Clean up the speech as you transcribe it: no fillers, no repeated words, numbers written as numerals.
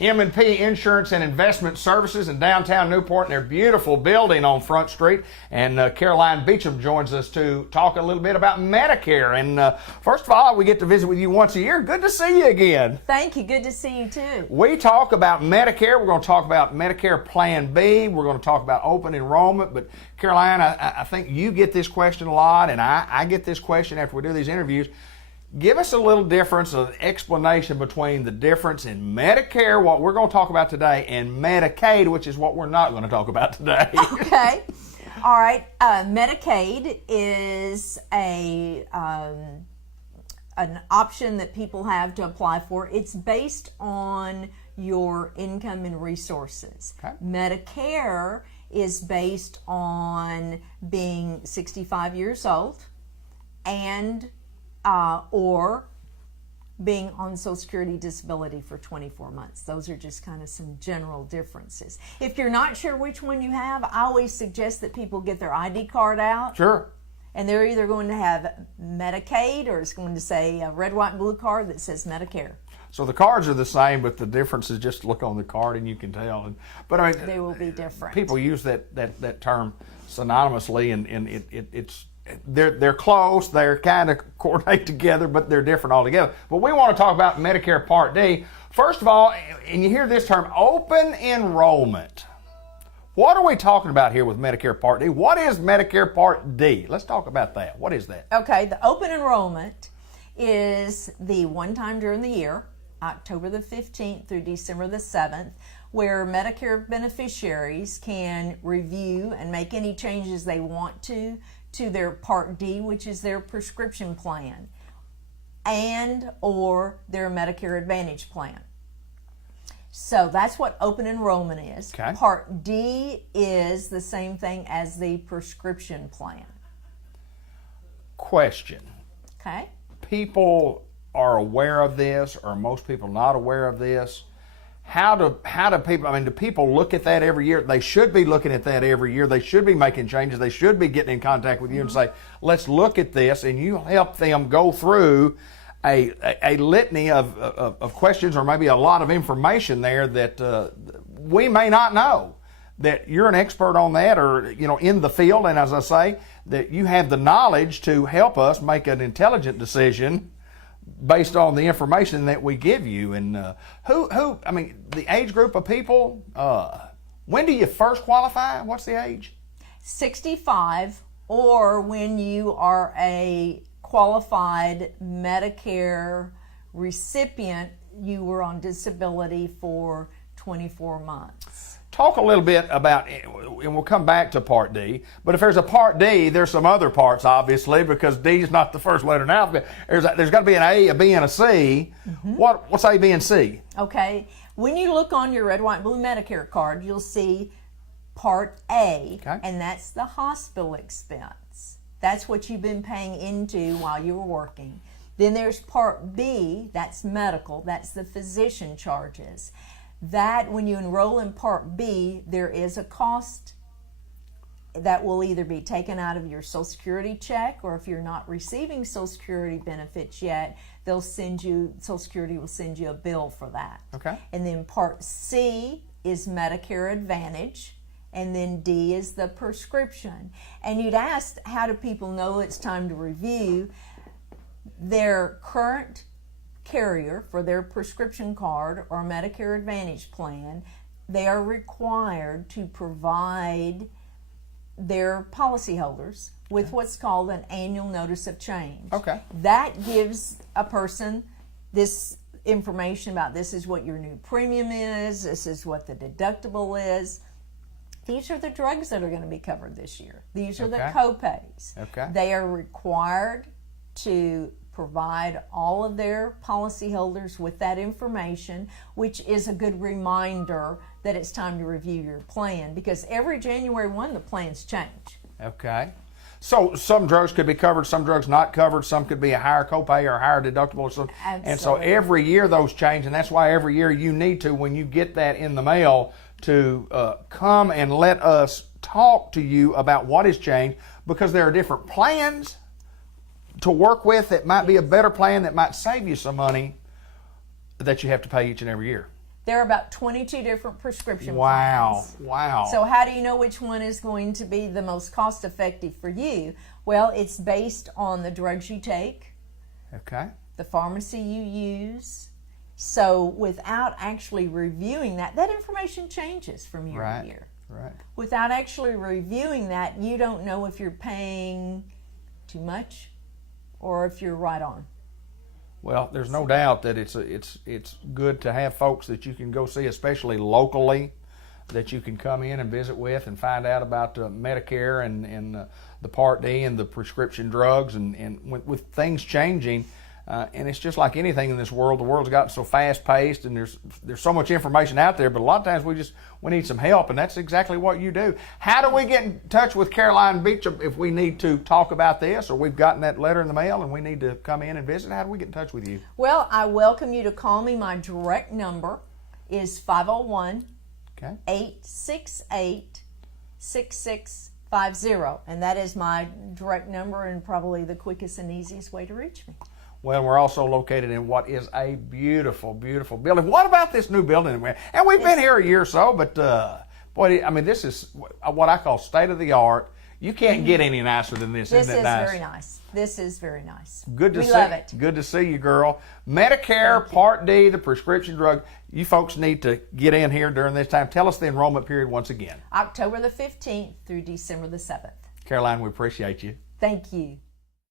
M&P Insurance and Investment Services in downtown Newport in their beautiful building on Front Street. And Caroline Beecham joins us to talk a little bit about Medicare. And first of all, we get to visit with you once a year. Good to see you again. Thank you. Good to see you too. We talk about Medicare. We're going to talk about Medicare Plan B. We're going to talk about open enrollment. But Caroline, I think you get this question a lot, and I get this question after we do these interviews. Give us a little difference, an explanation between the difference in Medicare, what we're going to talk about today, and Medicaid, which is what we're not going to talk about today. Okay. All right. Medicaid is an option that people have to apply for. It's based on your income and resources. Okay. Medicare is based on being 65 years old and or being on Social Security disability for 24 months. Those are just kind of some general differences. If you're not sure which one you have, I always suggest that people get their ID card out. Sure. And they're either going to have Medicaid or it's going to say a red, white, and blue card that says Medicare. So the cards are the same, but the difference is just look on the card and you can tell. But I mean, they will be different. People use that term synonymously, and it's they're close, they're kind of coordinate together, but they're different altogether. But we want to talk about Medicare Part D. First of all, and you hear this term, open enrollment. What are we talking about here with Medicare Part D? What is Medicare Part D? Let's talk about that. What is that? Okay, the open enrollment is the one time during the year, October the 15th through December the 7th, where Medicare beneficiaries can review and make any changes they want to their Part D, which is their prescription plan, and or their Medicare Advantage plan. So that's what open enrollment is. Okay. Part D is the same thing as the prescription plan. Question. Okay. People are aware of this, or most people not aware of this? How do people, do people look at that every year? They should be looking at that every year. They should be making changes. They should be getting in contact with you and say, let's look at this, and you help them go through a litany of questions, or maybe a lot of information there that we may not know. That you're an expert on that, or in the field, and as I say, that you have the knowledge to help us make an intelligent decision based on the information that we give you. And the age group of people, when do you first qualify? What's the age? 65, or when you are a qualified Medicare recipient, you were on disability for 24 months. Talk a little bit about, and we'll come back to Part D, but if there's a Part D, there's some other parts, obviously, because D is not the first letter in the alphabet. There's got to be an A, a B, and a C. Mm-hmm. What's A, B, and C? Okay. When you look on your red, white, and blue Medicare card, you'll see Part A, okay, and that's the hospital expense. That's what you've been paying into while you were working. Then there's Part B, that's medical, that's the physician charges. That when you enroll in Part B, there is a cost that will either be taken out of your Social Security check, or if you're not receiving Social Security benefits yet, Social Security will send you a bill for that. Okay. And then Part C is Medicare Advantage, and then D is the prescription. And you'd asked, how do people know it's time to review? Their current carrier for their prescription card or Medicare Advantage plan, they are required to provide their policyholders with what's called an annual notice of change. Okay. That gives a person this information about, this is what your new premium is, this is what the deductible is. These are the drugs that are going to be covered this year. These are the co-pays. Okay. They are required to provide all of their policyholders with that information, which is a good reminder that it's time to review your plan, because every January 1 the plans change. Okay. So some drugs could be covered, some drugs not covered, some could be a higher copay or a higher deductible or something. Absolutely. And so every year those change, and that's why every year you need to, when you get that in the mail, to come and let us talk to you about what has changed, because there are different plans to work with that might be a better plan that might save you some money that you have to pay each and every year. There are about 22 different prescription Wow. plans. Wow. So how do you know which one is going to be the most cost effective for you? Well, it's based on the drugs you take, Okay. the pharmacy you use. So without actually reviewing that, that information changes from year Right. to year. Right. Without actually reviewing that, you don't know if you're paying too much or if you're right on. Well, there's no doubt that it's good to have folks that you can go see, especially locally, that you can come in and visit with and find out about Medicare and the Part D and the prescription drugs and with things changing. And it's just like anything in this world. The world's gotten so fast paced, and there's so much information out there. But a lot of times we need some help, and that's exactly what you do. How do we get in touch with Caroline Beach if we need to talk about this, or we've gotten that letter in the mail and we need to come in and visit? How do we get in touch with you? Well, I welcome you to call me. My direct number is 501 Okay. 868-6650, and that is my direct number and probably the quickest and easiest way to reach me. Well, we're also located in what is a beautiful, beautiful building. What about this new building? And we've been here a year or so, but boy, I mean, this is what I call state of the art. You can't get any nicer than this. This Isn't it is nice? very nice. This is very nice. Good to we see. love it. Good to see you, girl. Medicare Part D, the prescription drug. You folks need to get in here during this time. Tell us the enrollment period once again. October the 15th through December the 7th. Caroline, we appreciate you. Thank you.